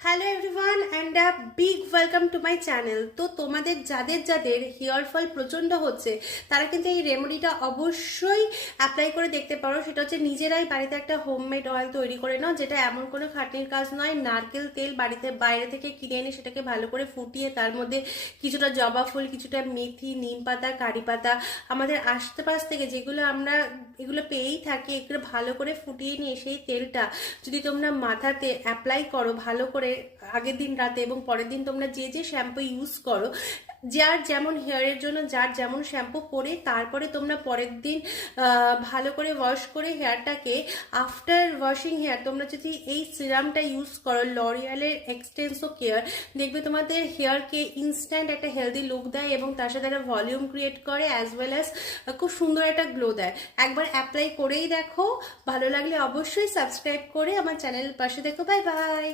Hello everyone and a big welcome to my channel. তো তোমাদের যাদের যাদের হেয়ার ফল প্রচণ্ড হচ্ছে তারা কিন্তু এই রেমেডিটা অবশ্যই অ্যাপ্লাই করে দেখতে পারো। সেটা হচ্ছে নিজেরাই বাড়িতে একটা হোমমেড অয়েল তৈরি করে নাও, যেটা এমন কোনো খাটনির কাজ নয়। নারকেল তেল বাড়িতে বাইরে থেকে কিনে এনে সেটাকে ভালো করে ফুটিয়ে তার মধ্যে কিছুটা জবা ফুল, কিছুটা মেথি, নিম পাতা, কারি পাতা, আমাদের আশেপাশ থেকে যেগুলো আমরা এগুলো পেয়েই থাকি, এগুলো ভালো করে ফুটিয়ে নিয়ে সেই তেলটা যদি তোমরা মাথাতে অ্যাপ্লাই করো ভালো করে আগের দিন রাতে, এবং পরের দিন তোমরা যে যে শ্যাম্পু ইউজ করো, যার যেমন হেয়ারের জন্য যার যেমন শ্যাম্পু পরে, তারপরে তোমরা পরের দিন ভালো করে ওয়াশ করে হেয়ারটাকে, আফটার ওয়াশিং হেয়ার তোমরা যদি এই সিরামটা ইউজ করো, লরিয়ালের এক্সটেন্সো কেয়ার, দেখবে তোমাদের হেয়ারকে ইনস্ট্যান্ট একটা হেলদি লুক দেয় এবং তার সাথে একটা ভলিউম ক্রিয়েট করে, অ্যাজ ওয়েল অ্যাজ খুব সুন্দর একটা গ্লো দেয়। একবার অ্যাপ্লাই করেই দেখো, ভালো লাগলে অবশ্যই সাবস্ক্রাইব করে আমার চ্যানেলের পাশে দেখো। Bye bye.